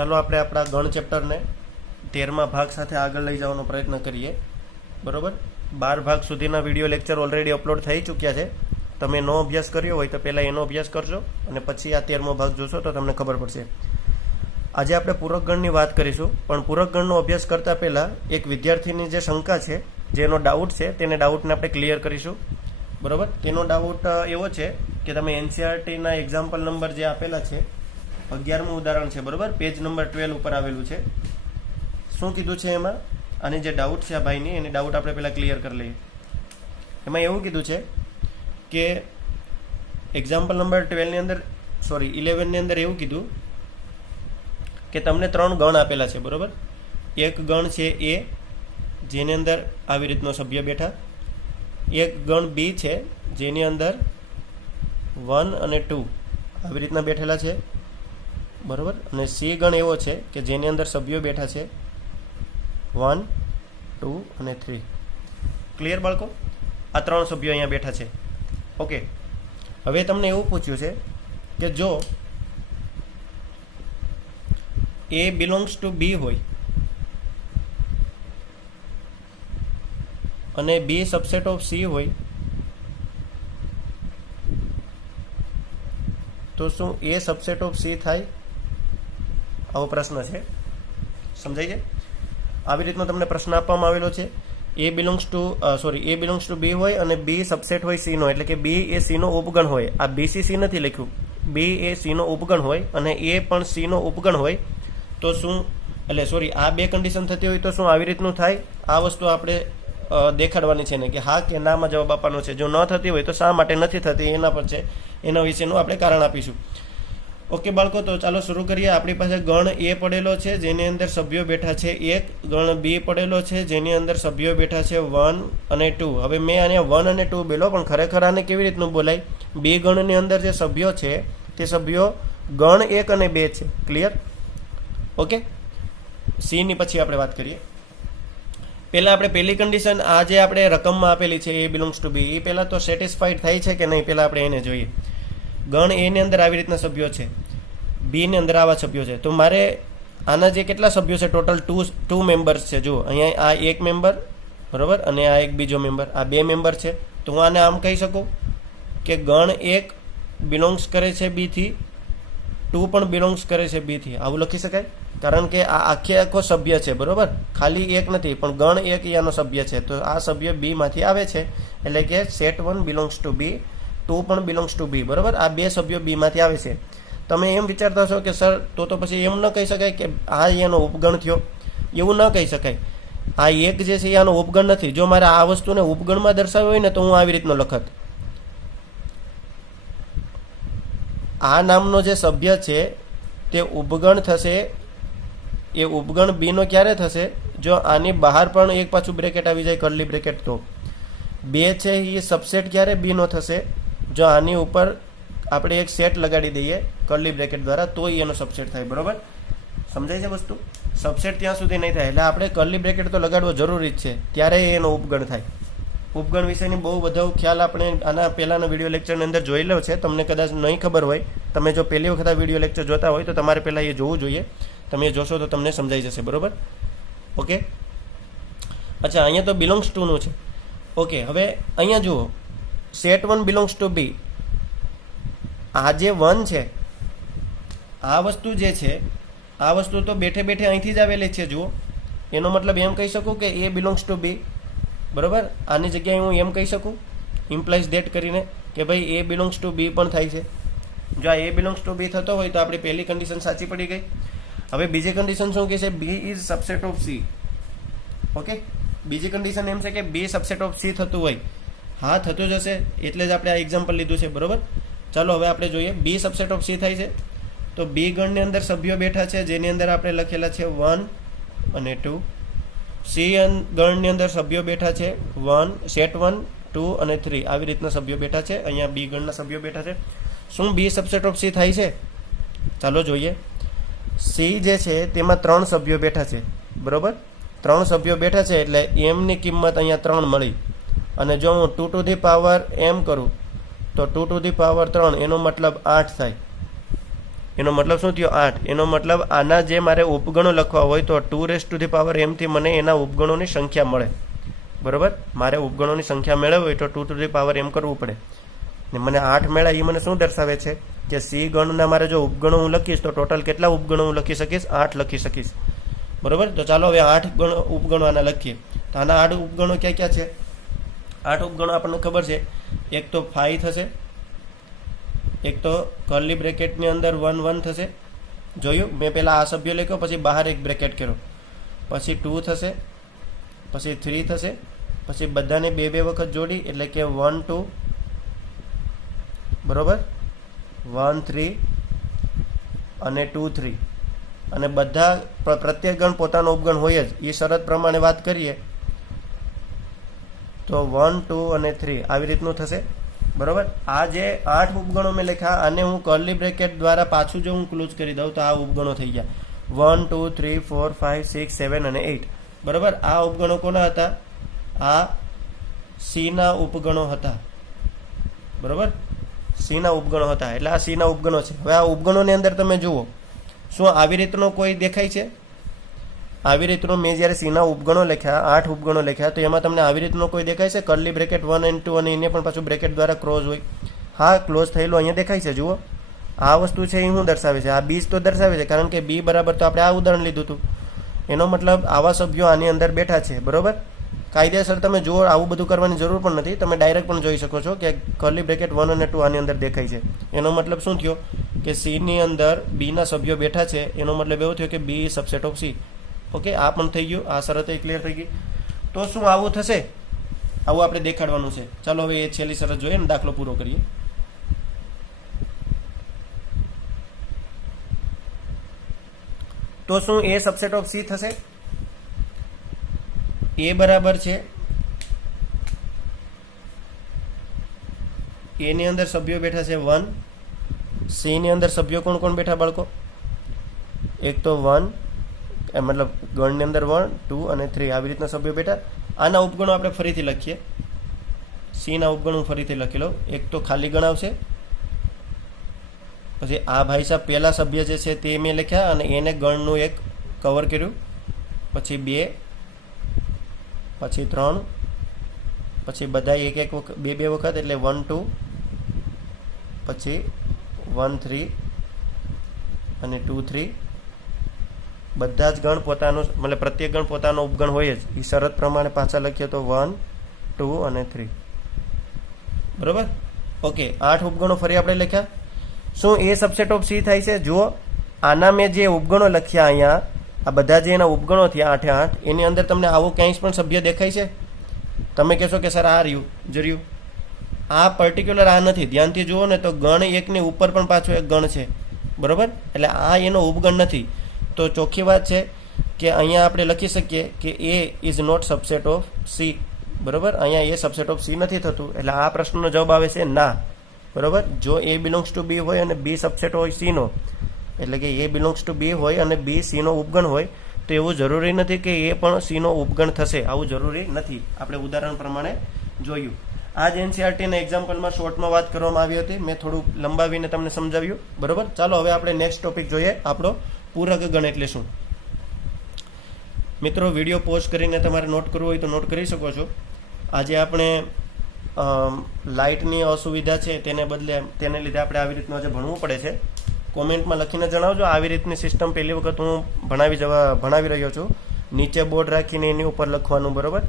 ચાલો આપણે આપણા ગણ ચેપ્ટરને 13મા ભાગ સાથે આગળ લઈ જવાનો પ્રયત્ન કરીએ. બરોબર, 12 ભાગ સુધીના વિડીયો લેક્ચર ઓલરેડી અપલોડ થઈ ચૂક્યા છે. તમે નો અભ્યાસ કર્યો હોય તો પહેલાં એનો અભ્યાસ કરજો અને પછી આ 13મો ભાગ જોશો તો તમને ખબર પડશે. આજે આપણે પૂરક ગણની વાત કરીશું, પણ પૂરક ગણનો અભ્યાસ કરતાં પહેલાં એક વિદ્યાર્થીની જે શંકા છે, જેનો ડાઉટ છે, તેને ડાઉટને આપણે ક્લિયર કરીશું. બરાબર, તેનો ડાઉટ એવો છે કે તમે એનસીઆરટીના એક્ઝામ્પલ નંબર જે આપેલા છે, 11મું ઉદાહરણ છે, બરાબર, પેજ નંબર 12 ઉપર આવેલું છે. શું કીધું છે એમાં? આની જે ડાઉટ છે આ ભાઈની, એની ડાઉટ આપણે પહેલાં ક્લિયર કરી લઈએ. એમાં એવું કીધું છે કે એક્ઝામ્પલ નંબર 11ની અંદર એવું કીધું કે તમને 3 ગણ આપેલા છે, બરાબર. એક ગણ છે એ, જેની અંદર આવી રીતનો સભ્ય બેઠા. એક ગણ બી છે, જેની અંદર 1 અને 2 આવી રીતના બેઠેલા છે, બરાબર. અને સી ગણ એવો છે કે જેની અંદર સભ્યો બેઠા છે 1, 2 અને 3. ક્લિયર બાળકો? આ 3 સભ્યો અહીંયા બેઠા છે. ઓકે, હવે તમને એવું પૂછ્યું છે કે જો એ બિલોંગ્સ ટુ બી હોય અને બી સબસેટ ઓફ સી હોય તો શું એ સબસેટ ઓફ સી થાય? આવો પ્રશ્ન છે. સમજાય છે? આવી રીતનો તમને પ્રશ્ન આપવામાં આવેલો છે. એ બિલોંગ્સ ટુ બી હોય અને બી સબસેટ હોય સી નો, એટલે કે બી એ સી નો ઉપગણ હોય. આ બીસીસી નથી લખ્યું, બી એ સી નો ઉપગણ હોય અને એ પણ સી નો ઉપગણ હોય તો શું, આ બે કન્ડિશન થતી હોય તો શું આવી રીતનું થાય? આ વસ્તુ આપણે દેખાડવાની છે ને કે હા કે નામાં જવાબ આપવાનો છે. જો ન થતી હોય તો શા માટે નથી થતી એના પર છે, એના વિશેનું આપણે કારણ આપીશું. ઓકે બાળકો, તો ચાલો શરૂ કરીએ. આપણી પાસે ગણ એ પડેલો છે જેની અંદર સભ્યો બેઠા છે 1, ગણ બી પડેલો છે જેની અંદર સભ્યો બેઠા છે 1 અને 2. હવે મેં આને 1 અને 2 બોલ્યો, પણ ખરેખર આને કેવી રીતનું બોલાય? બી ગણની અંદર જે સભ્યો છે તે સભ્યો ગણ 1 અને 2 છે. ક્લિયર? ઓકે, સી ની પછી આપણે વાત કરીએ. પહેલાં આપણે પહેલી કન્ડિશન આ જે આપણે રકમમાં આપેલી છે એ બિલોંગ્સ ટુ બી, એ પહેલાં તો સેટિસ્ફાઈડ થાય છે કે નહીં, પહેલાં આપણે એને જોઈએ. ગણ એ ની અંદર આવી રીતના સભ્યો છે, બી ની અંદર આવા સભ્યો છે, તો મારે આના જે કેટલા સભ્યો છે ટોટલ 2 મેમ્બર્સ છે. જુઓ અહીંયા આ એક મેમ્બર, બરાબર, અને આ એક બીજો મેમ્બર, આ 2 મેમ્બર છે. તો હું આને આમ કહી શકું કે ગણ 1 બિલોંગ્સ કરે છે બી થી, 2 પણ બિલોંગ્સ કરે છે બી થી. આવું લખી શકાય? કારણ કે આ આખો સભ્ય છે, બરાબર, ખાલી એક નથી, પણ ગણ 1 આનો સભ્ય છે. તો આ સભ્ય બી માંથી આવે છે, એટલે કે સેટ 1 બિલોંગ્સ ટુ બી, 2 પણ બિલોંગ્સ ટુ બી, બરાબર. આ 2 સભ્યો બી માંથી આવે છે. તમે એમ વિચારતા છો કે સર તો પછી એમ ન કહી શકાય કે આ એનો ઉપગણ થયો? એવું ન કહી શકાય. આ એક જે છે એ આનો ઉપગણ નથી. જો મારે આ વસ્તુને ઉપગણમાં દર્શાવ્યું હોય ને તો હું આવી રીતનો લખત. આ નામનો જે સભ્ય છે તે ઉપગણ થશે. એ ઉપગણ બી નો ક્યારે થશે? જો આની બહાર પણ એક પાછું બ્રેકેટ આવી જાય, કર્લી બ્રેકેટ. તો 2 છે એ સબસેટ ક્યારે બી નો થશે? જો આની ઉપર આપણે એક સેટ લગાડી દઈએ કર્લી બ્રેકેટ દ્વારા, તો એનો સબસેટ થાય. બરાબર, સમજાય છે વસ્તુ? સબસેટ ત્યાં સુધી નહીં થાય, એટલે આપણે કર્લી બ્રેકેટ તો લગાડવો જરૂરી જ છે, ત્યારે એનો ઉપગણ થાય. ઉપગણ વિશેની બહુ બધો ખ્યાલ આપણે આના પહેલાંના વિડીયો લેક્ચરની અંદર જોયેલો છે. તમને કદાચ નહીં ખબર હોય, તમે જો પહેલી વખત આ વિડીયો લેક્ચર જોતા હોય તો તમારે પહેલાં એ જોવું જોઈએ. તમે એ જોશો તો તમને સમજાઈ જશે. બરાબર, ઓકે. અચ્છા, અહીંયા તો બિલોંગ્સ ટુનું છે. ઓકે, હવે અહીંયા જુઓ, સેટ 1 બિલોંગ્સ ટુ બી. આ જે 1 છે, આ વસ્તુ જે છે, આ વસ્તુ તો બેઠે બેઠે અહીંથી જ આવેલી છે. જુઓ, એનો મતલબ એમ કહી શકું કે એ બિલોંગ્સ ટુ બી, બરાબર. આની જગ્યાએ હું એમ કહી શકું ઇમ્પ્લાઇઝ ડેટ કરીને કે ભાઈ એ બિલોંગ્સ ટુ બી પણ થાય છે. જો આ એ બિલોંગ્સ ટુ બી થતો હોય તો આપણી પહેલી કન્ડિશન સાચી પડી ગઈ. હવે બીજી કન્ડિશન શું કહે છે? B is subset of C. Okay, બીજી કન્ડિશન એમ છે કે બી સબસેટ ઓફ સી થતું હોય. હા, થતું જ હશે, એટલે જ આપણે આ એક્ઝામ્પલ લીધું છે. બરાબર, ચાલો હવે આપણે જોઈએ બી સબસેટ ઓફ સી થાય છે. તો બી ગણની અંદર સભ્યો બેઠા છે જેની અંદર આપણે લખેલા છે 1 અને 2. સી ગણની અંદર સભ્યો બેઠા છે 1, સેટ 1, 2 અને 3. આવી રીતના સભ્યો બેઠા છે. અહીંયા બી ગણના સભ્યો બેઠા છે. શું બી સબસેટ ઓફ સી થાય છે? ચાલો જોઈએ. સી જે છે તેમાં 3 સભ્યો બેઠા છે, બરાબર. 3 સભ્યો બેઠા છે એટલે એમની કિંમત અહીંયા 3 મળી. અને જો હું 2 ટુ ધી પાવર એમ કરું તો 2 ટુ ધી પાવર 3 એનો મતલબ 8 થાય. એનો મતલબ શું થયો 8. એનો મતલબ આના જે મારે ઉપગણો લખવા હોય તો 2m થી મને એના ઉપગણોની સંખ્યા મળે. બરાબર, મારે ઉપગણોની સંખ્યા મેળવવી હોય તો 2m કરવું પડે. ને મને 8 મળ્યા એ મને શું દર્શાવે છે કે સી ગણના મારે જો ઉપગણો હું લખીશ તો ટોટલ કેટલા ઉપગણો હું લખી શકીશ? 8 લખી શકીશ. બરાબર, તો ચાલો હવે 8 ઉપગણો આના લખીએ. તો આના 8 ઉપગણો ક્યાં ક્યાં છે? 8 ઉપગણો આપણને ખબર છે. એક તો 5 થશે, એક તો કર્લી બ્રેકેટની અંદર 1 1 થશે. જોયું, મેં પહેલાં આ સભ્ય લખ્યો, પછી બહાર એક બ્રેકેટ કર્યો, પછી 2 થશે, પછી 3 થશે, પછી બધાને 2 2 વખત જોડી એટલે કે 1 2, બરાબર, 1 3 અને 2 3. અને બધા પ્રત્યેક ગણ પોતાનો ઉપગણ હોય જ. એ શરત પ્રમાણે વાત કરીએ તો 1 2 અને 3 આવી રીતનું થશે. બરાબર, આ જે 8 ઉપગણો મેં લખ્યા આને હું કર્લી બ્રેકેટ દ્વારા પાછું જો હું ક્લોઝ કરી દઉં તો આ ઉપગણો થઈ ગયા 1 2 3 4 5 6 7 અને 8. બરાબર, આ ઉપગણો કોના હતા? આ સીના ઉપગણો હતા. બરાબર, સીના ઉપગણો હતા, એટલે આ સીના ઉપગણો છે. હવે આ ઉપગણોની અંદર તમે જુઓ, શું આવી રીતનો કોઈ દેખાય છે? આવી રીતનો મેં જ્યારે સીના ઉપગણો લખ્યા, 8 ઉપગણો લખ્યા, તો એમાં તમને આવી રીતનો કોઈ દેખાય છે? કર્લી બ્રેકેટ 1 અને 2 અને એને પણ પાછું બ્રેકેટ દ્વારા ક્લોઝ હોય. હા, ક્લોઝ થયેલું અહીંયા દેખાય છે. જુઓ, આ વસ્તુ છે એ શું દર્શાવે છે? આ બીજ તો દર્શાવે છે, કારણ કે બી બરાબર તો આપણે આ ઉદાહરણ લીધું હતું. એનો મતલબ આવા સભ્યો આની અંદર બેઠા છે. બરાબર, કાયદેસર તમે જુઓ, આવું બધું કરવાની જરૂર પણ નથી. તમે ડાયરેક્ટ પણ જોઈ શકો છો કે કર્લી બ્રેકેટ 1 અને 2 આની અંદર દેખાય છે. એનો મતલબ શું થયો કે સીની અંદર બીના સભ્યો બેઠા છે. એનો મતલબ એવો થયો કે બી સબસેટ ઓફ સી. ઓકે, આ પણ થઈ ગયું, આ શરત ક્લિયર થઈ ગઈ. તો શું આવું થશે? આવું આપણે દેખાડવાનું છે. ચાલો હવે એ છેલ્લી શરત જોઈએ ને દાખલો પૂરો કરીએ. તો શું એ સબસેટ ઓફ સી થશે? એ બરાબર છે, એ ની અંદર સભ્યો બેઠા છે 1. સી ની અંદર સભ્યો કોણ કોણ બેઠા બાળકો? એક તો 1, મતલબ ગણની અંદર 1 2 અને 3 આવી રીતના સભ્યો બેઠા. આના ઉપગણો આપણે ફરીથી લખીએ. સીના ઉપગણો ફરીથી લખી લો. એક તો ખાલી ગણ આવશે, પછી આ ભાઈ સાહેબ પહેલા સભ્ય જે છે તે મેં લખ્યા અને એને ગણનું એક કવર કર્યું, પછી 2, પછી 3, પછી બધા એક એક વખત 2 2 વખત એટલે 1 2, પછી 1 3 અને 2 3. બધા જ ગણ પોતાનો, મતલબ પ્રત્યેક ગણ પોતાનો ઉપગણ હોય જ. એ શરત પ્રમાણે પાછા લખીએ તો 1 2 અને 3. બરાબર, ઓકે, 8 ઉપગણો ફરી આપણે લખ્યા. શું એ સબસેટ ઓફ સી થાય છે? જુઓ, આના મેં જે ઉપગણો લખ્યા અહીંયા, આ બધા જે એના ઉપગણો થયા 8 8, એની અંદર તમને આવો ક્યાંય પણ સભ્ય દેખાય છે? તમે કહેશો કે સર આ રહ્યું જર્યું. આ પર્ટિક્યુલર આ નથી. ધ્યાનથી જુઓ ને તો ગણ એકની ઉપર પણ પાછો એક ગણ છે. બરાબર, એટલે આ એનો ઉપગણ નથી. તો ચોખ્ખી વાત છે કે અહીંયા આપણે લખી શકીએ કે A is not subset of C. બરાબર, અહીંયા એ સબસેટ ઓફ સી નથી થતું. એટલે આ પ્રશ્નનો જવાબ આવે છે ના. બરાબર, જો એ બિલોંગ્સ ટુ બી હોય અને બી સબસેટ હોય સીનો, એટલે કે એ બિલોંગ્સ ટુ બી હોય અને બી સીનો ઉપગણ હોય, તો એવું જરૂરી નથી કે એ પણ સીનો ઉપગણ થશે. આવું જરૂરી નથી. આપણે ઉદાહરણ પ્રમાણે જોયું. આ જ એનસીઆરટીના એક્ઝામ્પલમાં શોર્ટમાં વાત કરવામાં આવી હતી. મેં થોડું લંબાવીને તમને સમજાવ્યું. બરાબર, ચાલો હવે આપણે નેક્સ્ટ ટોપિક જોઈએ, આપણો પૂરક ગણ એટલે શું. મિત્રો, વિડીયો પોઝ કરીને તમારે નોટ કરવું હોય તો નોટ કરી શકો છો. આજે આપણે લાઇટની અસુવિધા છે તેને લીધે આપણે આવી રીતનું આજે ભણવું પડે છે. કોમેન્ટમાં લખીને જણાવજો. આવી રીતની સિસ્ટમ પહેલી વખત હું ભણાવી રહ્યો છું. નીચે બોર્ડ રાખીને એની ઉપર લખવાનું. બરાબર,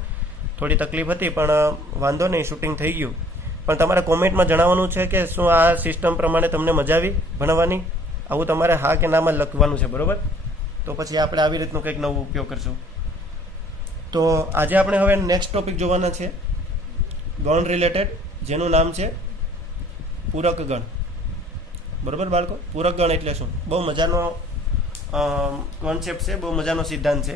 થોડી તકલીફ હતી પણ વાંધો નહીં, શૂટિંગ થઈ ગયું. પણ તમારે કોમેન્ટમાં જણાવવાનું છે કે શું આ સિસ્ટમ પ્રમાણે તમને મજા આવી ભણવાની. આવું તમારે હા કે નામાં લખવાનું છે. બરાબર, તો પછી આપણે આવી રીતનું કંઈક નવું ઉપયોગ કરશું. તો આજે આપણે હવે નેક્સ્ટ ટોપિક જોવાના છે ગણ રિલેટેડ, જેનું નામ છે પૂરક ગણ. બરાબર બાળકો, પૂરક ગણ એટલે શું? બહુ મજાનો કોન્સેપ્ટ છે, બહુ મજાનો સિદ્ધાંત છે.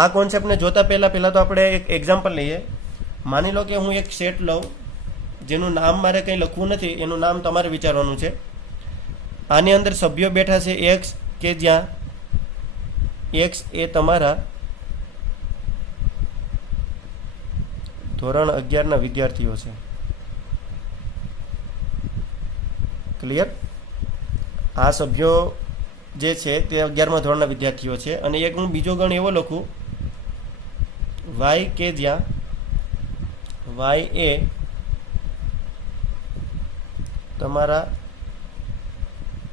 આ કોન્સેપ્ટને જોતા પહેલાં તો આપણે એક એક્ઝામ્પલ લઈએ. માની લો કે હું એક સેટ લઉં જેનું નામ મારે કંઈ લખવું નથી, એનું નામ તમારે વિચારવાનું છે. આની અંદર સભ્યો બેઠા છે એક્સ, કે જ્યાં એક્સ એ તમારા ધોરણ 11ના વિદ્યાર્થીઓ છે. ક્લિયર? આ સભ્યો જે છે તે 11મા ધોરણના વિદ્યાર્થીઓ છે. અને એક હું બીજો ગણ એવો લખું વાય કે જ્યાં વાય એ તમારા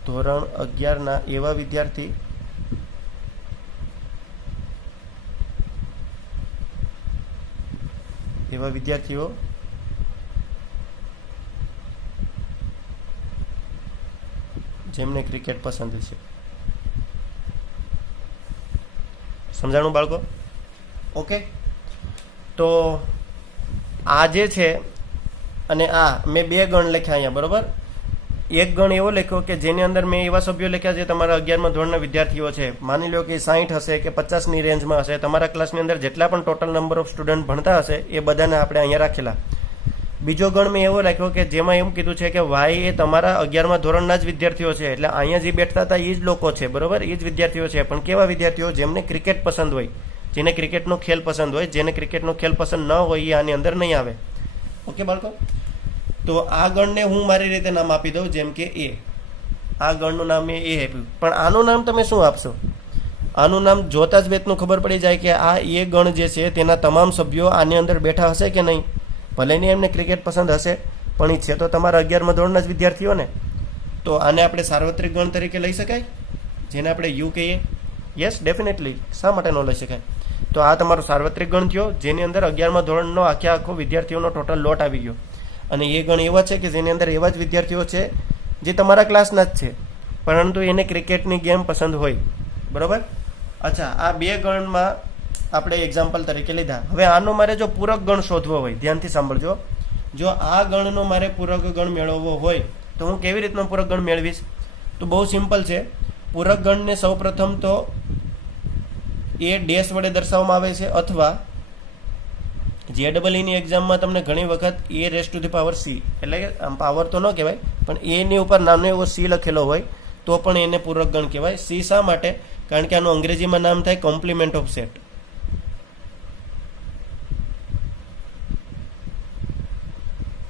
ધોરણ 11ના એવા વિદ્યાર્થીઓ જેમને ક્રિકેટ પસંદ છે. સમજાણું બાળકો? ઓકે, તો આ જે છે અને આ મેં 2 ગણ લખ્યા અહીંયા, બરોબર. એક ગણ એવો લખ્યો કે જેની અંદર મેં એવા સભ્યો લખ્યા જે તમારા 11મા ધોરણના વિદ્યાર્થીઓ છે. માની લો કે 60 હશે કે 50ની રેન્જમાં હશે. તમારા ક્લાસની અંદર જેટલા પણ ટોટલ નંબર ઓફ સ્ટુડન્ટ ભણતા હશે એ બધાને આપણે અહીંયા રાખેલા. બીજો ગણ મેં એવો રાખ્યો કે જેમાં એમ કીધું છે કે વાય એ તમારા 11મા ધોરણના જ વિદ્યાર્થીઓ છે. એટલે અહીંયા જે બેઠતા હતા એ જ લોકો છે, બરોબર, એ જ વિદ્યાર્થીઓ છે. પણ કેવા વિદ્યાર્થીઓ? જેમને ક્રિકેટ પસંદ હોય, જેને ક્રિકેટનો ખેલ પસંદ હોય. જેને ક્રિકેટનો ખેલ પસંદ ન હોય એ આની અંદર નહીં આવે. ઓકે બાળકો, તો આ ગણને હું મારી રીતે નામ આપી દઉં, જેમ કે એ. આ ગણનું નામ મેં એ આપ્યું. પણ આનું નામ તમે શું આપશો? આનું નામ જોતા જ બેતનું ખબર પડી જાય કે આ એ ગણ જે છે તેના તમામ સભ્યો આની અંદર બેઠા હશે કે નહીં. ભલે ને એમને ક્રિકેટ પસંદ હશે, પણ એ છે તો તમારા 11મા ધોરણના જ વિદ્યાર્થીઓ ને. તો આને આપણે સાર્વત્રિક ગણ તરીકે લઈ શકાય, જેને આપણે યુ કહીએ. Yes, definitely. શા માટે ન લઈ શકાય? તો આ તમારો સાર્વત્રિક ગણ થયો, જેની અંદર 11મા ધોરણનો આખો વિદ્યાર્થીઓનો ટોટલ લોટ આવી ગયો. અને એ ગણ એવા છે કે જેની અંદર એવા જ વિદ્યાર્થીઓ છે જે તમારા ક્લાસના જ છે, પરંતુ એને ક્રિકેટની ગેમ પસંદ હોય, બરોબર. અચ્છા, આ 2 ગણમાં આપણે એક્ઝામ્પલ તરીકે લીધા. હવે આનો મારે જો પૂરક ગણ શોધવો હોય, ધ્યાનથી સાંભળજો. જો આ ગણનો મારે પૂરક ગણ મેળવવો હોય તો હું કેવી રીતનો પૂરક ગણ મેળવીશ? તો બહુ સિમ્પલ છે. પૂરક ગણને સૌપ્રથમ તો એ ડેશ વડે દર્શાવવામાં આવે છે, અથવા JEEની એક્ઝામમાં તમને ઘણી વખત a⁻c, એટલે કે આમ પાવર તો ન કહેવાય, પણ એની ઉપર નાનો એવો c લખેલો હોય તો પણ એને પૂરક ગણ કહેવાય. c શા માટે? કારણ કે આનું અંગ્રેજીમાં નામ થાય કોમ્પ્લિમેન્ટ ઓફ સેટ.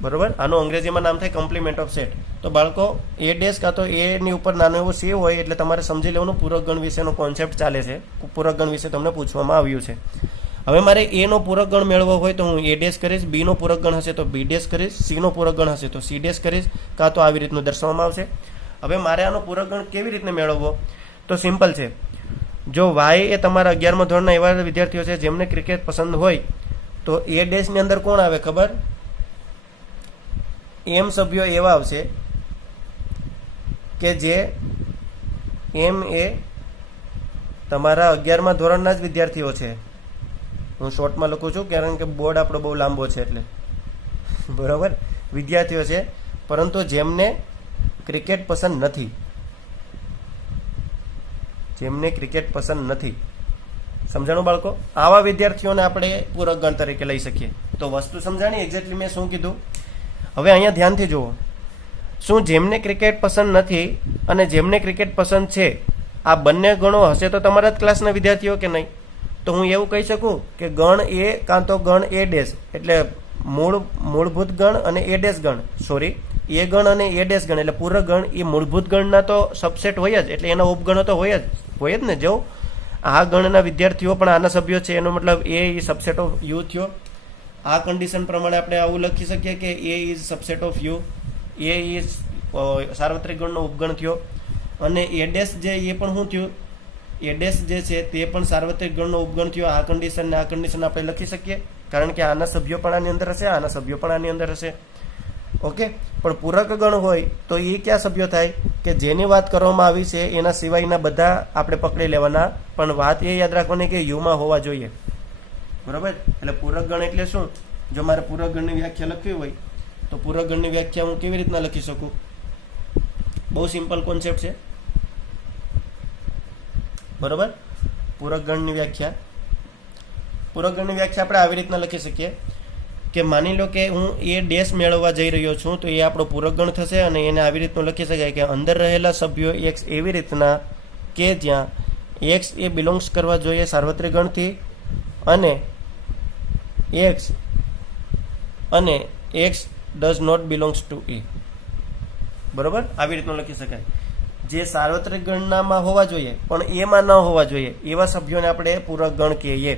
બરોબર, આનું અંગ્રેજીમાં નામ થાય કોમ્પ્લિમેન્ટ ઓફ સેટ. તો બાળકો એ ડેશ કાં તો એની ઉપર નાનો એવો c હોય એટલે તમારે સમજી લેવાનું પૂરક ગણ વિશેનો કોન્સેપ્ટ ચાલે છે. પૂરક ગણ વિશે તમને પૂછવામાં આવ્યું છે. હવે મારે એ નો પૂરક ગણ મેળવવો હોય તો હું એ ડેશ કરીશ, બી નો પૂરક ગણ હશે તો બી ડેશ કરીશ, સી નો પૂરક ગણ હશે તો સી ડેશ કરીશ, કાં તો આવી રીતનું દર્શાવવામાં આવશે. હવે મારે આનો પૂરક ગણ કેવી રીતે મેળવવો? તો સિમ્પલ છે. જો વાય એ તમારા 11મા ધોરણના એવા વિદ્યાર્થીઓ છે જેમને ક્રિકેટ પસંદ હોય, તો એ ડેશની અંદર કોણ આવે ખબર? એમ સભ્યો એવા આવશે કે જે એમ એ તમારા 11મા ધોરણના જ વિદ્યાર્થીઓ છે. હું શોર્ટમાં લખું છું કારણ કે બોર્ડ આપણો બહુ લાંબો છે એટલે, બરોબર. વિદ્યાર્થીઓ છે પરંતુ જેમને ક્રિકેટ પસંદ નથી, જેમને ક્રિકેટ પસંદ નથી. સમજાણું બાળકો? આવા વિદ્યાર્થીઓને આપણે પૂરક ગણ તરીકે લઈ શકીએ. તો વસ્તુ સમજાણી એક્ઝેક્ટલી મેં શું કીધું? હવે અહીંયા ધ્યાનથી જુઓ. શું જેમને ક્રિકેટ પસંદ નથી અને જેમને ક્રિકેટ પસંદ છે આ બંને ગણો હશે તો તમારા જ ક્લાસના વિદ્યાર્થીઓ કે નહીં? તો હું એવું કહી શકું કે ગણ એ કાં તો ગણ એ ડેશ, એટલે મૂળભૂત ગણ અને એ ડેશ ગણ, સોરી એ ગણ અને એ ડેશ ગણ, એટલે પૂરક ગણ એ મૂળભૂત ગણના તો સબસેટ હોય જ, એટલે એના ઉપગણો તો હોય જ ને. જો આ ગણના વિદ્યાર્થીઓ પણ આના સભ્યો છે, એનો મતલબ એ સબસેટ ઓફ યુ થયો. આ કન્ડિશન પ્રમાણે આપણે આવું લખી શકીએ કે A is subset of U, A is સાર્વત્રિક ગણનો ઉપગણ થયો. અને એ ડેશ જે એ પણ શું થયું? એ ડેશ જે છે તે પણ સાર્વત્રિક ગણનો ઉપગણ થયો. આ કન્ડિશન ને આ કન્ડિશન આપણે લખી શકીએ કારણ કે આના સભ્યો પણ આની અંદર હશે, આના સભ્યો પણ આની અંદર હશે. ઓકે, પણ પૂરક ગણ હોય તો એ કયા સભ્યો થાય કે જેની વાત કરવામાં આવી છે એના સિવાયના બધા આપણે પકડી લેવાના, પણ વાત એ યાદ રાખવાની કે યુમાં હોવા જોઈએ, બરાબર. એટલે પૂરક ગણ એટલે શું? જો મારે પૂરક ગણની વ્યાખ્યા લખવી હોય તો પૂરક ગણની વ્યાખ્યા હું કેવી રીતના લખી શકું? બહુ સિમ્પલ કોન્સેપ્ટ છે, બરોબર. પૂરક ગણની વ્યાખ્યા આપણે આવી રીતના લખી શકીએ કે માની લો કે હું એ ડેશ મેળવવા જઈ રહ્યો છું તો એ આપણો પૂરક ગણ થશે. અને એને આવી રીતનું લખી શકાય કે અંદર રહેલા સભ્યો એક્સ એવી રીતના કે જ્યાં એક્સ એ બિલોંગ્સ કરવા જોઈએ સાર્વત્રિક ગણથી અને X does not belongs to A, બરોબર. આવી રીતનું લખી શકાય. જે સાર્વત્રિક ગણનામાં હોવા જોઈએ પણ એમાં ન હોવા જોઈએ એવા સભ્યોને આપણે પૂરક ગણ કહીએ.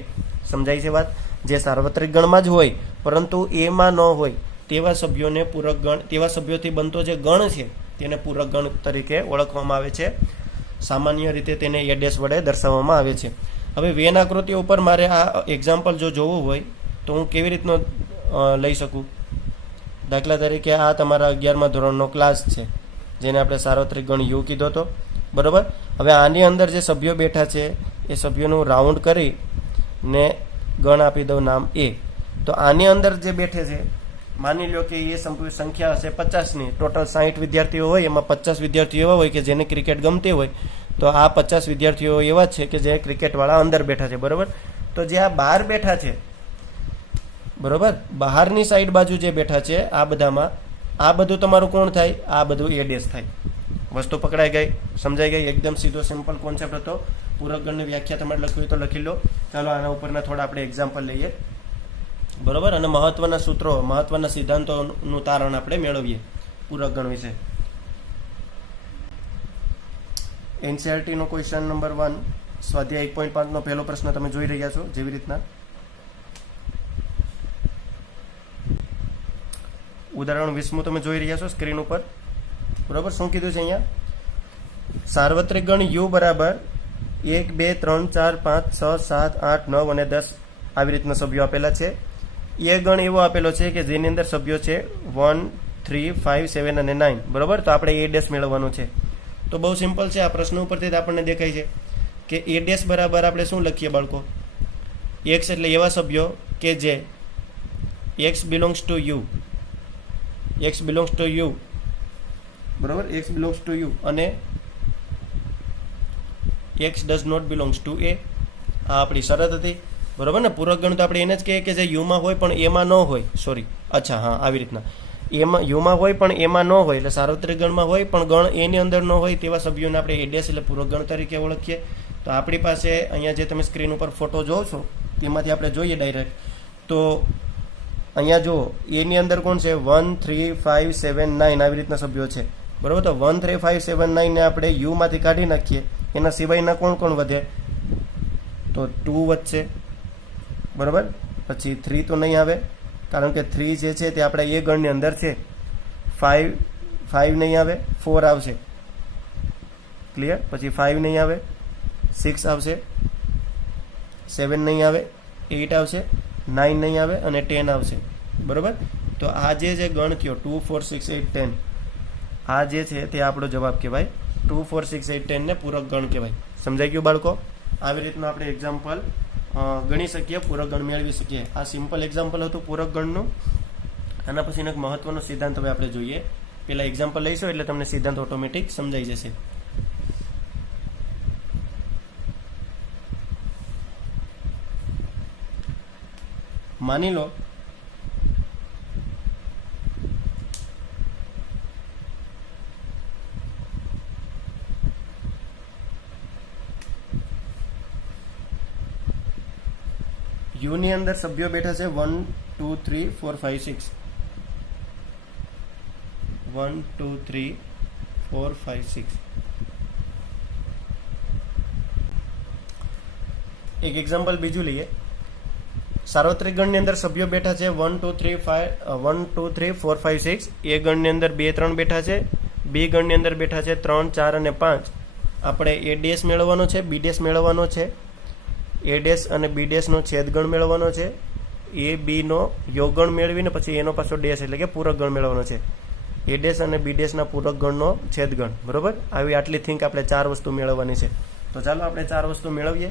સમજાય છે વાત? જે સાર્વત્રિક ગણમાં જ હોય પરંતુ એમાં ન હોય તેવા સભ્યોને પૂરક ગણ, તેવા સભ્યોથી બનતો જે ગણ છે તેને પૂરક ગણ તરીકે ઓળખવામાં આવે છે. સામાન્ય રીતે તેને એ ડેશ વડે દર્શાવવામાં આવે છે. હવે વેન આકૃતિ ઉપર મારે આ એક્ઝામ્પલ જો જોવું હોય તો હું કેવી રીતનો લઈ શકું? દાખલા તરીકે આ તમારા 11મા ધોરણનો ક્લાસ છે જેને આપણે સાર્વત્રિક ગણ યુ કીધો હતો, બરોબર. હવે આની અંદર જે સભ્યો બેઠા છે એ સભ્યોનું રાઉન્ડ કરી ને ગણ આપી દઉં નામ એ. તો આની અંદર જે બેઠે છે માની લો કે એ સંખ્યા હશે 50ની. ટોટલ 60 વિદ્યાર્થીઓ હોય એમાં 50 વિદ્યાર્થીઓ એવા હોય કે જેને ક્રિકેટ ગમતી હોય. તો આ 50 વિદ્યાર્થીઓ એવા છે કે જે ક્રિકેટવાળા અંદર બેઠા છે, બરોબર. તો જે આ બહાર બેઠા છે, બરોબર, બહારની સાઈડ બાજુ જે બેઠા છે આ બધામાં આ બધું તમારું કોણ થાય? આ બધું એ ડેશ થાય. વસ્તુ પકડાઈ ગઈ, સમજાઈ ગઈ? એકદમ સીધો સિમ્પલ કોન્સેપ્ટ હતો. પૂરક ગણની વ્યાખ્યા તમારે લખવી હોય તો લખી લો. ચાલો આના ઉપરના થોડા આપણે એક્ઝામ્પલ લઈએ, બરોબર. અને મહત્વના સૂત્રો, મહત્વના સિદ્ધાંતોનું તારણ આપણે મેળવીએ પૂરક ગણ વિશે. NCERT નો ક્વેશ્ચન નંબર 1 સ્વાધ્યાય 1.5 નો પહેલો પ્રશ્ન તમે જોઈ રહ્યા છો. જેવી રીતના ઉદાહરણ 20 તમે જોઈ રહ્યા છો સ્ક્રીન ઉપર, બરોબર. શું કીધું છે અહીંયા? સાર્વત્રિક ગણ યુ બરાબર 1 2 3 4 5 6 7 8 9 અને 10 આવી રીતના સભ્યો આપેલા છે. એ ગણ એવો આપેલો છે કે જેની અંદર સભ્યો છે 1 3 5 7 અને 9, બરોબર. તો આપણે એ ડેશ મેળવવાનું છે. તો બહુ સિમ્પલ છે. આ પ્રશ્ન ઉપરથી આપણને દેખાય છે કે એ ડેશ બરાબર આપણે શું લખીએ બાળકો? એક્સ એટલે એવા સભ્યો કે જે X belongs to U, X belongs to U, બરોબર, એક્સ બિલોંગ્સ ટુ યુ અને X does not belongs to A. આ આપણી શરત હતી, બરોબર ને. પૂરક ગણ તો આપણે એને જ કહીએ કે જે યુમાં હોય પણ એમાં ન હોય. સોરી, અચ્છા, હા, આવી રીતના એમાં યુમાં હોય પણ એમાં ન હોય, એટલે સાર્વત્રિક ગણમાં હોય પણ ગણ એની અંદર ન હોય તેવા સભ્યોને આપણે એ ડેશ એટલે પૂરક ગણ તરીકે ઓળખીએ. તો આપણી પાસે અહીંયા જે તમે સ્ક્રીન ઉપર ફોટો જોવો છો તેમાંથી આપણે જોઈએ ડાયરેક્ટ. તો અહીંયા જુઓ, એની અંદર કોણ છે? 1 3 5 7 9 આવી રીતના સભ્યો છે, બરોબર. તો 1 3 5 7 9 ને આપણે યુમાંથી કાઢી નાખીએ. એના સિવાયના કોણ કોણ વધે? તો 2 વધશે, બરોબર. પછી 3 તો નહીં આવે કારણ કે 3 જે છે તે આપણા એ ગણની અંદર છે. 5 નહીં આવે, 4 આવશે, ક્લિયર. પછી 5 નહીં આવે, 6 આવશે, 7 નહીં આવે, 8 આવશે, 9 નહીં આવે અને 10 આવશે, બરોબર. તો આ જે ગણ થયો 2 4 6 8 10, આ જે છે તે આપણો જવાબ કહેવાય. 2 4 6 8 10 ને પૂરક ગણ કહેવાય. સમજાઈ ગયું બાળકો? આવી રીતનું આપણે એક્ઝામ્પલ ગણી શકીએ, પૂરક ગણ મેળવી શકીએ. આ સિમ્પલ એક્ઝામ્પલ હતું પૂરક ગણનું. આના પછીનો એક મહત્વનો સિદ્ધાંત હવે આપણે જોઈએ. પેલા એક્ઝામ્પલ લઈશું એટલે તમને સિદ્ધાંત ઓટોમેટિક સમજાઈ જશે. માની લો યુ ની અંદર સભ્યો બેઠા છે 1 2 3 4 5 6, 1 2 3 4 5 6. એક એક્ઝામ્પલ બીજું લઈએ. સાર્વત્રિક ગણની અંદર સભ્યો બેઠા છે 1 2 3 4 5 6. એ ગણની અંદર 2 3 બેઠા છે. બી ગણની અંદર બેઠા છે 3 4 અને 5. આપણે એ ડેશ મેળવવાનો છે, બી ડેશ મેળવવાનો છે, એ ડેશ અને બી ડેશનો છેદગણ મેળવવાનો છે, એ બીનો યોગગણ મેળવીને પછી એનો પાછો ડેશ એટલે કે પૂરક ગણ મેળવવાનો છે. એ ડેશ અને બી ડેશના પૂરક ગણનો છેદગણ, બરોબર. આવી આટલી થિંક આપણે 4 વસ્તુ મેળવવાની છે. તો ચાલો આપણે 4 વસ્તુ મેળવીએ.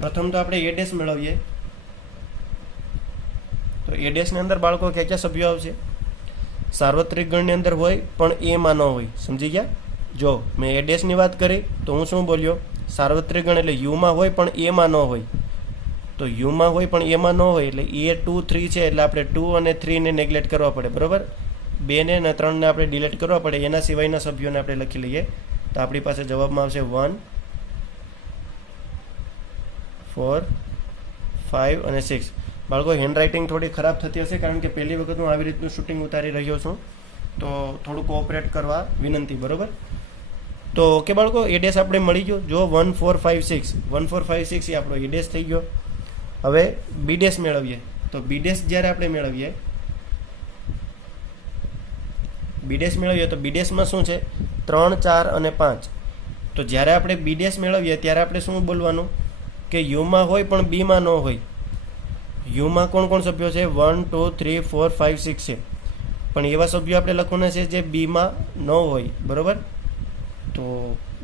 પ્રથમ તો આપણે એ ડેશ મેળવીએ. તો એ ડેશની અંદર બાળકો ક્યાં ક્યાં સભ્યો આવશે? સાર્વત્રિક ગણની અંદર હોય પણ એમાં ન હોય. સમજી ગયા? જો મેં એ ડેશની વાત કરી તો હું શું બોલ્યો? સાર્વત્રિક ગણ એટલે યુમાં હોય પણ એમાં ન હોય. તો યુમાં હોય પણ એમાં ન હોય એટલે એ 2 3 છે એટલે આપણે 2 અને 3 ને નેગ્લેક્ટ કરવા પડે, બરોબર. 2 ને અને 3 ને આપણે ડિલીટ કરવા પડે. એના સિવાયના સભ્યોને આપણે લખી લઈએ. તો આપણી પાસે જવાબમાં આવશે 1 4 5 અને 6. બાળકો હેન્ડરાઇટિંગ થોડી ખરાબ થતી હશે કારણ કે પહેલી વખત હું આવી રીતનું શૂટિંગ ઉતારી રહ્યો છું. તો થોડું કોઓપરેટ કરવા વિનંતી, બરોબર. તો ઓકે બાળકો, એ ડેશ આપણે મળી ગયો. જો 1 4 5 6 1 4 5 6 એ આપણો એ ડેશ થઈ ગયો. હવે બી ડેશ મેળવીએ. તો બી ડેશ જ્યારે આપણે મેળવીએ તો બી ડેશમાં શું છે? 3 4 અને 5. તો જ્યારે આપણે બી ડેશ મેળવીએ ત્યારે આપણે શું બોલવાનું કે યુમાં હોય પણ બીમાં ન હોય. યુમાં કોણ કોણ સભ્યો છે? 1 2 3 4 5 6 છે, પણ એવા સભ્યો આપણે લખવાના છે જે બીમાં ન હોય, બરોબર. તો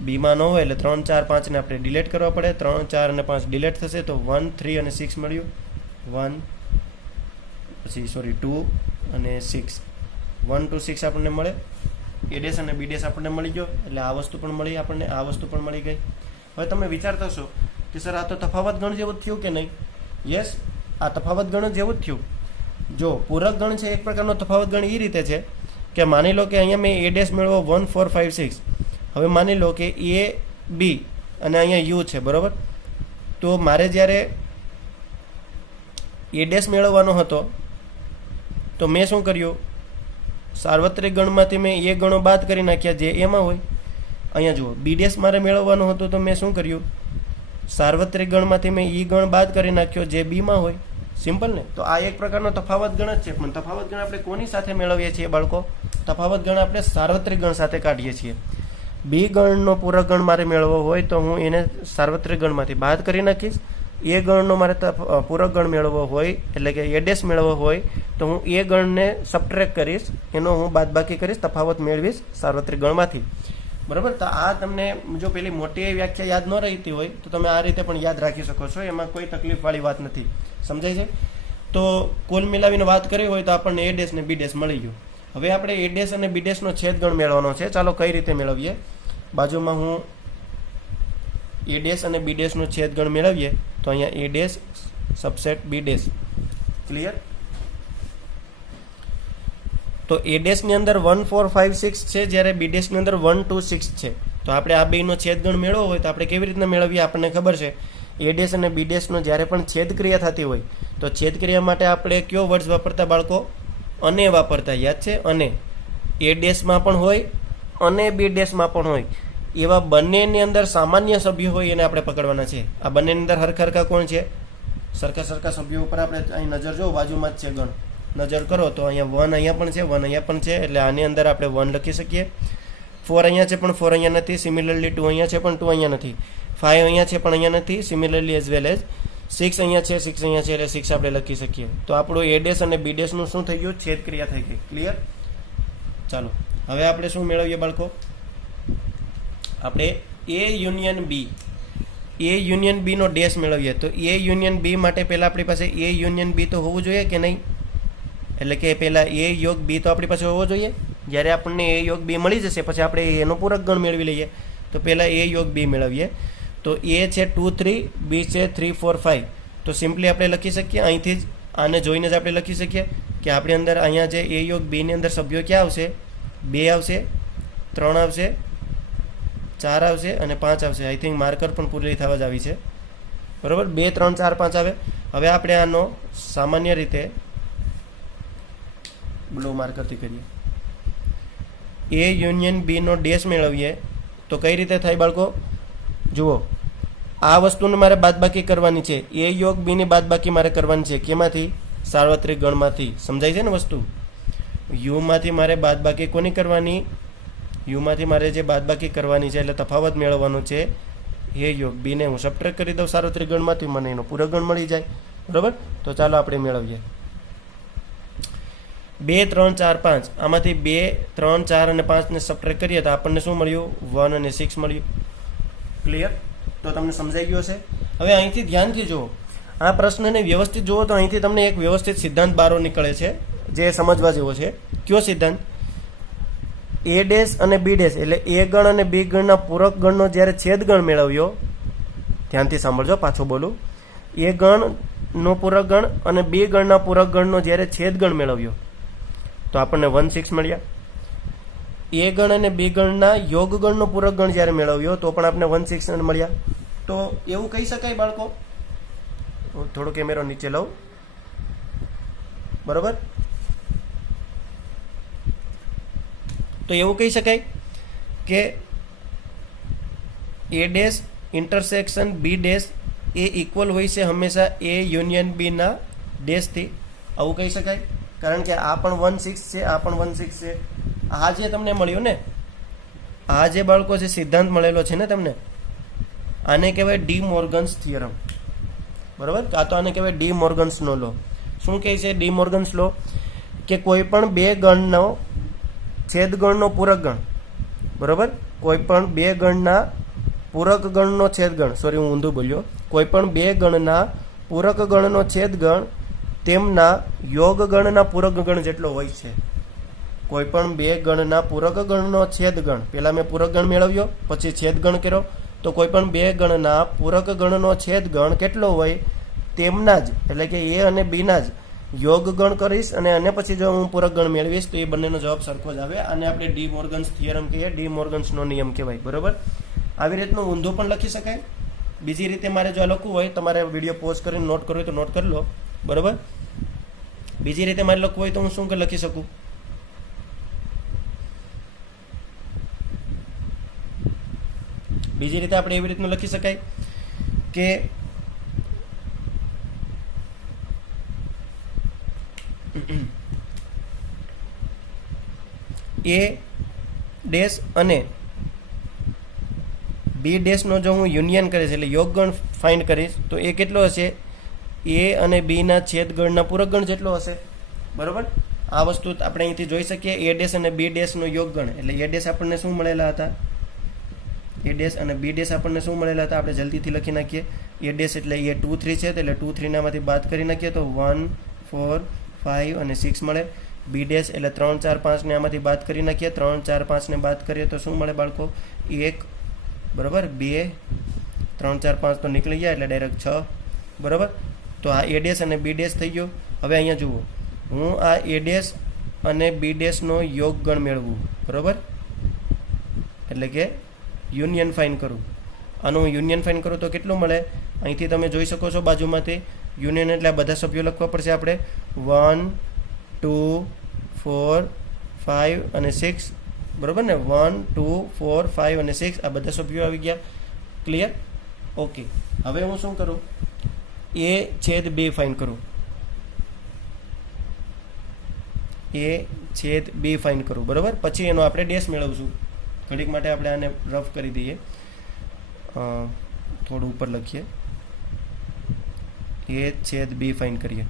બીમાં ન હોય એટલે 3 4 5 ને આપણે ડિલીટ કરવા પડે. 3 4 અને 5 ડિલીટ થશે તો 1 3 અને 6 મળ્યું. 1 પછી 2 અને 6, 1 2 6 આપણને મળે. એ ડેશ અને બી ડેશ આપણને મળી ગયો, એટલે આ વસ્તુ પણ મળી આપણને, આ વસ્તુ પણ મળી ગઈ. હવે તમે વિચારતા હશો કે સર આ તો તફાવત ગણ જેવું જ થયું કે નહીં? યસ, આ તફાવત ગણ જેવું જ થયું. જો પૂરક ગણ છે એક પ્રકારનો તફાવત ગણ એ રીતે છે કે માની લો કે અહીંયા મેં એ ડેશ મેળવો 1 4 5 6. હવે માની લો કે એ બી અને અહીંયા યુ છે, બરોબર. તો મારે જ્યારે એ ડેશ મેળવવાનો હતો તો મેં શું કર્યું? સાર્વત્રિક ગણમાંથી મેં એ ગણો બાદ કરી નાખ્યા જે એમાં હોય. અહીંયા જુઓ, બી ડેશ મારે મેળવવાનું હતું તો મેં શું કર્યું? સાર્વત્રિક ગણમાંથી મેં ઈ ગણ બાદ કરી નાખ્યો જે બીમાં હોય. સિમ્પલ ને? તો આ એક પ્રકારનો તફાવત ગણ જ છે. પણ તફાવત ગણ આપણે કોની સાથે મેળવીએ છીએ બાળકો? તફાવત ગણ આપણે સાર્વત્રિક ગણ સાથે કાઢીએ છીએ. બી ગણનો પૂરક ગણ મારે મેળવવો હોય તો હું એને સાર્વત્રિક ગણમાંથી બાદ કરી નાખીશ. એ ગણનો મારે પૂરક ગણ મેળવવો હોય એટલે કે એ ડેશ મેળવવો હોય તો હું એ ગણને સબટ્રેક કરીશ, એનો હું બાદબાકી કરીશ, તફાવત મેળવીશ સાર્વત્રિક ગણમાંથી, બરાબર. તો આ તમને જો પેલી મોટી વ્યાખ્યા યાદ ન રહેતી હોય તો તમે આ રીતે પણ યાદ રાખી શકો છો, એમાં કોઈ તકલીફવાળી વાત નથી. સમજાય છે? તો કુલ મિલાવીને વાત કરી હોય તો આપણને એ ડેશ ને બી ડેશ મળી ગયું. હવે આપણે એ ડેશ અને બી ડેશનો છેદ ગણ મેળવવાનો છે. ચાલો કઈ રીતે મેળવીએ? બાજુમાં હું એ ડેશ અને બી ડેશનો છેદ ગણ મેળવીએ તો અહીંયા A dash subset B dash. Clear? તો એ ડેશની અંદર 1 4 5 6 છે, જ્યારે બી ડેશની અંદર 1 2 6 છે. તો આપણે આ બેનો છેદ ગણ મેળવવો હોય તો આપણે કેવી રીતના મેળવીએ? આપણને ખબર છે, એ ડેશ અને બી ડેશનો જ્યારે પણ છેદ ક્રિયા થતી હોય તો છેદ ક્રિયા માટે આપણે કયો વર્ડ્સ વાપરતા બાળકો? અને વાપરતા, યાદ છે? અને એ ડેશમાં પણ હોય અને બી ડેશમાં પણ હોય એવા બંનેની અંદર સામાન્ય સભ્યો હોય એને આપણે પકડવાના છે. આ બંનેની અંદર હરખા કોણ છે? સરખા સભ્યો ઉપર આપણે અહીં નજર જો, બાજુમાં જ છે ગણ, નજર કરો તો અહીંયા 1 અહીંયા પણ છે, 1 અહીંયા પણ છે, એટલે આની અંદર આપણે 1 લખી શકીએ. 4 અહીંયા છે પણ 4 અહીંયા નથી. સિમિલરલી 2 અહીંયા છે પણ 2 અહીંયા નથી. 5 અહીંયા છે પણ અહીંયા નથી. સિમિલરલી એઝ વેલ એઝ 6 અહીંયા છે, 6 અહીંયા છે, એટલે 6 આપણે લખી શકીએ. તો આપણું એ ડેશ અને બી ડેશનું શું થઈ ગયું? છેદ ક્રિયા થઈ ગઈ. ક્લિયર? ચાલો હવે આપણે શું મેળવીએ બાળકો? આપણે એ યુનિયન બી, એ યુનિયન બી નો ડેશ મેળવીએ. તો એ યુનિયન બી માટે પહેલા આપણી પાસે એ યુનિયન બી તો હોવું જોઈએ કે નહીં? એટલે કે પહેલા એ યોગ બી તો આપણી પાસે હોવો જોઈએ. જ્યારે આપણને એ યોગ બી મળી જશે પછી આપણે એનો પૂરક ગણ મેળવી લઈએ. તો પહેલા એ યોગ બી મેળવીએ. તો એ છે 2 3, બી છે 3 4 5. તો સિમ્પલી આપણે લખી શકીએ અહીંથી જ, આને જોઈને જ આપણે લખી શકીએ કે આપણી અંદર અહીંયા જે એ યોગ બીની અંદર સભ્યો ક્યાં આવશે? 2 આવશે, 3 આવશે, 4 આવશે અને 5 આવશે. આઈ થિંક માર્કર પણ પૂરી થવા જ આવી છે, બરાબર. 2 3 4 5 આવે. હવે આપણે આનો સામાન્ય રીતે બ્લુ માર્કરથી કરીએ. એ યુનિયન બી નો ડેશ મેળવીએ તો કઈ રીતે થાય બાળકો? જુઓ, આ વસ્તુને મારે બાદબાકી કરવાની છે. એ યોગ બી ની બાદબાકી મારે કરવાની છે. કેમાંથી? સાર્વત્રિક ગણમાંથી. સમજાય છે ને વસ્તુ? યુમાંથી મારે બાદબાકી કોની કરવાની? યુમાંથી મારે જે બાદબાકી કરવાની છે એટલે તફાવત મેળવવાનો છે. એ યોગ બી ને હું સબટ્રેક્ટ કરી દઉં સાર્વત્રિક ગણમાંથી, મને એનો પૂરક ગણ મળી જાય, બરાબર. તો ચાલો આપણે મેળવીએ. 2 3 4 5, આમાંથી 2 3 4 અને 5 ને સબટ્રેક્ટ કરીએ તો આપણને શું મળ્યું? 1 અને 6 મળ્યું. ક્લિયર? તો તમને સમજાઈ ગયું હશે. હવે અહીંથી ધ્યાનથી જુઓ, આ પ્રશ્નને વ્યવસ્થિત જુઓ તો અહીંથી તમને એક વ્યવસ્થિત સિદ્ધાંત બહાર નીકળે છે જે સમજવા જેવો છે. કયો સિદ્ધાંત? એ ડેશ અને બી ડેશ એટલે એ ગણ અને બી ગણના પૂરક ગણનો જ્યારે છેદ ગણ મેળવ્યો, ધ્યાનથી સાંભળજો, પાછો બોલું, એ ગણનો પૂરક ગણ અને બી ગણના પૂરક ગણનો જ્યારે છેદ ગણ મેળવ્યો તો આપણને 1 6 મળ્યા. એ ગણ અને બી ગણના યોગ ગણનો પૂરક ગણ જ્યારે મેળવ્યો તો પણ આપણે 1 6 મળ્યા. તો એવું કહી શકાય બાળકો, થોડો કેમેરો નીચે લઉં, બરોબર. તો એવું કહી શકાય કે A dash intersection B dash A equal હોય છે હંમેશા એ યુનિયન બીના ડેશથી, આવું કહી શકાય. કારણ કે આ પણ 1/6 છે, આ પણ 1/6 છે. આ જે તમને મળ્યું ને, આ જે બાળકો છે સિદ્ધાંત મળેલો છે ને તમને, આને કહેવાય ડી મોર્ગન્સ થિયરમ. બરાબર, આ તો આને કહેવાય ડી મોર્ગન્સનો લો. શું કહે છે ડી મોર્ગન્સ લો? કે કોઈ પણ બે ગણનો છેદગણનો પૂરક ગણ, બરાબર, કોઈ પણ બે ગણના પૂરક ગણનો છેદગણ, સોરી હું ઊંધું બોલ્યો, કોઈ પણ બે ગણના પૂરક ગણનો છેદગણ તેમના યોગ ગણના પૂરક ગણ જેટલો હોય છે. કોઈ પણ બે ગણના પૂરક ગણનો છેદગણ, પહેલાં મેં પૂરક ગણ મેળવ્યો પછી છેદગણ કર્યો, તો કોઈ પણ બે ગણના પૂરક ગણનો છેદગણ કેટલો હોય તેમના જ, એટલે કે એ અને બીના જ યોગ ગણ કરીશ અને પછી જો હું પૂરક ગણ મેળવીશ તો એ બંનેનો જવાબ સરખો જ આવે. આને આપણે ડી મોર્ગન્સ થિયરમ કહીએ, ડી મોર્ગન્સનો નિયમ કહેવાય. બરાબર, આવી રીતનું ઊંધું પણ લખી શકાય. બીજી રીતે મારે જો આ લખવું હોય તમારે વિડીયો પોઝ કરીને નોટ કરવું હોય તો નોટ કરી લો. બરાબર, બીજી રીતે મારે લખવું હોય તો હું શું લખી શકું? બીજી રીતે આપણે એવી રીતનું લખી શકાય કે એ ડેશ અને બી ડેશનો જો હું યુનિયન કરીશ એટલે યોગગણ ફાઇન્ડ કરીશ તો એ કેટલો હશે? એ અને બીના છેદગણના પૂરકગણ જેટલો હશે. બરાબર, આ વસ્તુ આપણે અહીંથી જોઈ શકીએ. એ ડેશ અને બી ડેશનો યોગગણ એટલે એ ડેશ આપણને શું મળેલા હતા? એ ડેશ અને બી ડેશ આપણને શું મળેલા હતા? આપણે જલ્દીથી લખી નાખીએ. એ ડેશ એટલે એ 2 3 છે એટલે 2 3 નામાંથી બાદ કરી નાખીએ તો 1 4 5 અને 6 મળે. બી ડેશ એટલે 3 4 5 ને આમાંથી બાદ કરી નાખીએ. 3 4 5 ને બાદ કરીએ તો શું મળે બાળકો? 1. બરાબર, 2 3 4 5 તો નીકળી ગયા એટલે ડાયરેક્ટ 6. બરાબર, તો આ એ ડેશ અને બી ડેશ થઈ ગયો. હવે અહીંયા જુઓ, હું આ એ ડેશ અને બી ડેશનો યોગ ગણ મેળવું. બરાબર, એટલે કે યુનિયન ફાઇન કરું. આનું હું યુનિયન ફાઇન કરું તો કેટલું મળે? અહીંથી તમે જોઈ શકો છો બાજુમાંથી યુનિયન એટલે આ બધા સભ્યો લખવા પડશે આપણે. 1 2 4 5 અને 6. બરાબર ને, 1 2 4 5 અને 6 આ બધા સભ્યો આવી ગયા. ક્લિયર? ઓકે, હવે હું શું કરું? એ છેદ બી ફાઇન કરું. એ છેદ બી ફાઇન કરું. બરાબર, પછી એનો આપણે ડેશ મેળવશું. ઘડીક માટે આપણે આને રફ કરી દઈએ, થોડું ઉપર લખીએ. એ છેદ બી ફાઇન કરીએ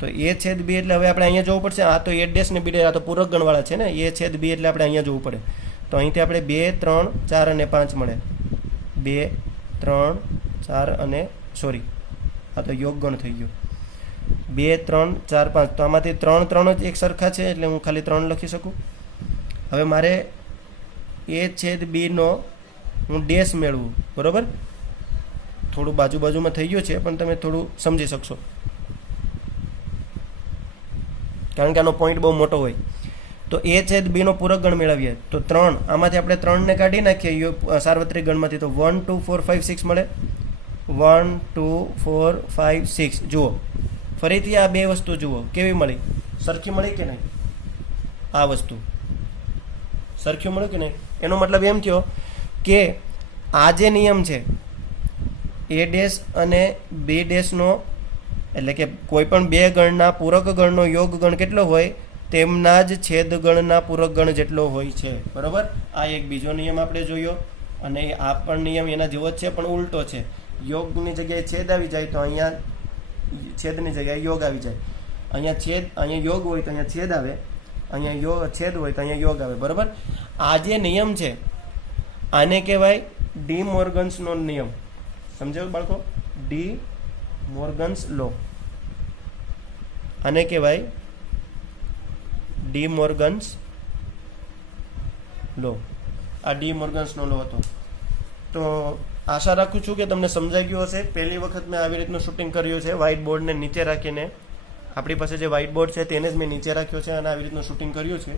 તો એ છેદ બી એટલે હવે આપણે અહીંયા જોવું પડશે. આ તો એ ડેશ ને બી ડેશ, આ તો પૂરક ગણવાળા છે ને. એ છેદ બી એટલે આપણે અહીંયા જોવું પડે. તો અહીંથી આપણે 2 3 4 અને 5 મળે. 2 3 4 અને સોરી આ તો યોગ ગણ થઈ ગયો. 2 3 4 5 તો આમાંથી 3 3 જ એક સરખા છે એટલે હું ખાલી 3 લખી શકું. હવે મારે એ છેદ બીનો હું ડેશ મેળવું. બરાબર, થોડું બાજુમાં થઈ ગયું છે પણ તમે થોડું સમજી શકશો કારણ કે આનો પોઈન્ટ બહુ મોટો હોય. તો એ છેદ બીનો પૂરક ગણ મેળવીએ તો 3, આમાંથી આપણે 3 ને કાઢી નાખીએ સાર્વત્રિક ગણમાંથી તો 1 2 4 5 6 મળે. 1 2 4 5 6. જુઓ ફરીથી આ બે વસ્તુ જુઓ કેવી મળી? સરખી મળી કે નહીં? આ વસ્તુ સરખ્યું મળ્યું કે નહીં? એનો મતલબ એમ થયો કે આ જે નિયમ છે એ ડેશ અને બી ડેશનો એટલે કે કોઈ પણ બે ગણના પૂરક ગણનો યોગ ગણ કેટલો હોય તેમના જ છેદ ગણના પૂરક ગણ જેટલો હોય છે. બરાબર, આ એક બીજો નિયમ આપણે જોયો અને આ પણ નિયમ એના જેવો જ છે પણ ઉલટો છે. યોગની જગ્યાએ છેદ આવી જાય તો અહીંયા છેદની જગ્યાએ યોગ આવી જાય. અહીંયા યોગ હોય તો અહીંયા છેદ આવે, અહીંયા છેદ હોય તો અહીંયા યોગ આવે. બરાબર, આ જે નિયમ છે આને કહેવાય ડી મોર્ગન્સનો નિયમ. સમજાયું બાળકો? ડી મોર્ગન્સ લો. આને કહેવાય ડી મોર્ગન્સ લો. આ ડી મોર્ગન્સનો લો હતો. તો આશા રાખું છું કે તમને સમજાઈ ગયું હશે. પહેલી વખત મેં આવી રીતનું શૂટિંગ કર્યું છે. વ્હાઇટ બોર્ડને નીચે રાખીને, આપણી પાસે જે વ્હાઇટ બોર્ડ છે તેને જ મેં નીચે રાખ્યો છે અને આવી રીતનું શૂટિંગ કર્યું છે.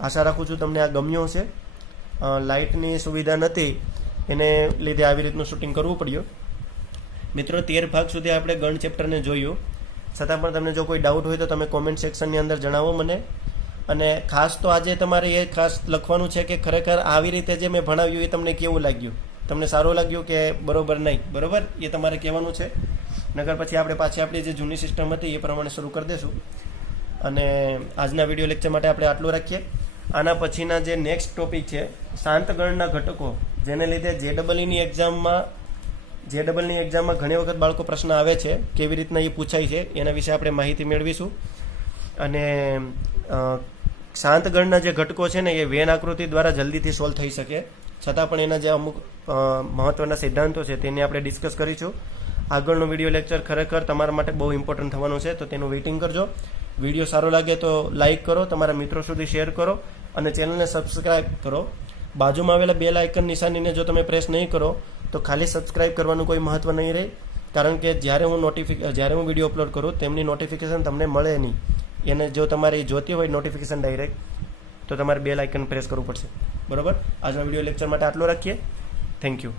આશા રાખું છું તમને આ ગમ્યું હશે. લાઇટની સુવિધા નથી એને લીધે આવી રીતનું શૂટિંગ કરવું પડ્યું. મિત્રો 13 ભાગ સુધી આપણે ગણ ચેપ્ટરને જોયું. છતાં પણ તમને જો કોઈ ડાઉટ હોય તો તમે કોમેન્ટ સેક્શનની અંદર જણાવો મને. અને ખાસ તો આજે તમારે એ ખાસ લખવાનું છે કે ખરેખર આવી રીતે જે મેં ભણાવ્યું એ તમને કેવું લાગ્યું, તમને સારું લાગ્યું કે બરોબર નહીં, બરોબર એ તમારે કહેવાનું છે. નગર પછી આપણે પાછી આપણી જે જૂની સિસ્ટમ હતી એ પ્રમાણે શરૂ કરી દઈશું. અને આજના વિડીયો લેક્ચર માટે આપણે આટલું રાખીએ. આના પછીના જે નેક્સ્ટ ટોપિક છે શાંત ગણના ઘટકો, જેને લીધે જેડબલઈની એક્ઝામમાં ઘણી વખત બાળકો પ્રશ્ન આવે છે, કેવી રીતના એ પૂછાય છે એના વિશે આપણે માહિતી મેળવીશું. અને શાંત ગણના જે ઘટકો છે ને એ વેન આકૃતિ દ્વારા જલ્દીથી સોલ્વ થઈ શકે, છતાં પણ એના જે અમુક મહત્વના સિદ્ધાંતો છે તેને આપણે ડિસ્કસ કરીશું. આગળનો વિડીયો લેક્ચર ખરેખર તમારા માટે બહુ ઇમ્પોર્ટન્ટ થવાનું છે, તો તેનું વેઇટિંગ કરજો. વિડીયો સારો લાગે તો લાઇક કરો, તમારા મિત્રો સુધી શેર કરો અને ચેનલને સબસ્ક્રાઇબ કરો. બાજુમાં આવેલા બેલ આઇકન નિશાનીને જો તમે પ્રેસ નહીં કરો તો ખાલી સબસ્ક્રાઇબ કરવાનું કોઈ મહત્વ નહીં રહે, કારણ કે જ્યારે હું વિડીયો અપલોડ કરું તેમની નોટિફિકેશન તમને મળે નહીં. એને જો તમારે જોતી હોય નોટિફિકેશન ડાયરેક્ટ, તો તમારે બેલ આઇકન પ્રેસ કરવું પડશે. બરાબર, આજના વિડીયો લેક્ચર માટે આટલું રાખીએ. Thank you.